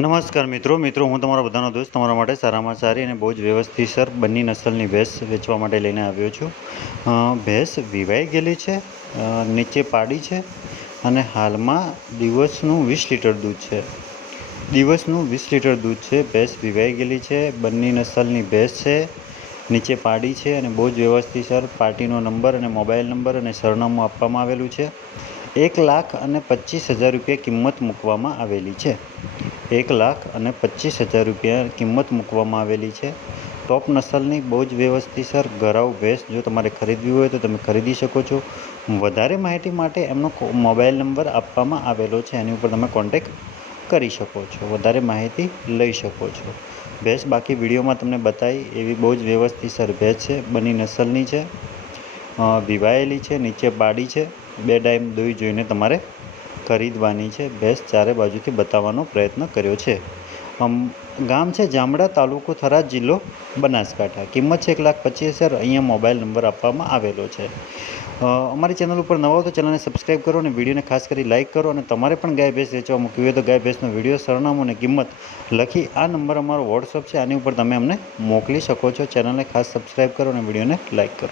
નમસ્કાર મિત્રો મિત્રો, હું તમારા બધાનો દોસ્ત, તમારા માટે સારામાં સારી અને બહુ જ વ્યવસ્થિતસર બંને નસલની ભેંસ વેચવા માટે લઈને આવ્યો છું. ભેંસ વિવાઈ ગયેલી છે નીચે પાડી છે અને હાલમાં દિવસનું વીસ લીટર દૂધ છે. દિવસનું વીસ લીટર દૂધ છે, ભેંસ વિવાઈ ગયેલી છે બંને નસલની ભેંસ છે, નીચે પાડી છે અને બહુ જ વ્યવસ્થિતસર પાર્ટીનો નંબર અને મોબાઈલ નંબર અને સરનામું આપવામાં આવેલું છે. એક લાખ અને પચીસ હજાર રૂપિયા કિંમત મૂકવામાં આવેલી છે. એક લાખ અને પચીસ હજાર રૂપિયા કિંમત મૂકવામાં આવેલી છે. ટોપ નસલની બહુ જ વ્યવસ્થિતસર ઘરાઉ ભેંસ જો તમારે ખરીદવી હોય તો તમે ખરીદી શકો છો. વધારે માહિતી માટે એમનો મોબાઈલ નંબર આપવામાં આવેલો છે. એની ઉપર તમે કોન્ટેક કરી શકો છો. વધારે માહિતી લઈ શકો છો. ભેંસ બાકી વિડીયોમાં તમને બતાવી એવી બહુ જ વ્યવસ્થિતસર ભેંસ છે, બની નસલની છે વિવાયેલી છે, નીચે પાડી છે. બે ટાઈમ દોઈ જોઈને તમારે ખરીદવાની છે. ભેંસ ચારે બાજુથી બતાવવાનો પ્રયત્ન કર્યો છે. ગામ છે જામડા તાલુકો થરાદ જિલ્લો બનાસકાંઠા. કિંમત છે એક લાખ પચીસ હજાર. અહીંયા મોબાઈલ નંબર આપવામાં આવેલો છે. અમારી ચેનલ ઉપર નવા હો તો ચેનલને સબસ્ક્રાઈબ કરો અને વિડીયોને ખાસ કરી લાઇક કરો અને તમારે પણ ગાય ભેંસ વેચવા મૂકવી હોય તો ગાય ભેંસનો વીડિયો, સરનામું અને કિંમત લખી આ નંબર અમારો વોટ્સઅપ છે. આની ઉપર તમે અમને મોકલી શકો છો. ચેનલને ખાસ સબસ્ક્રાઈબ કરો અને વિડીયોને લાઇક કરો.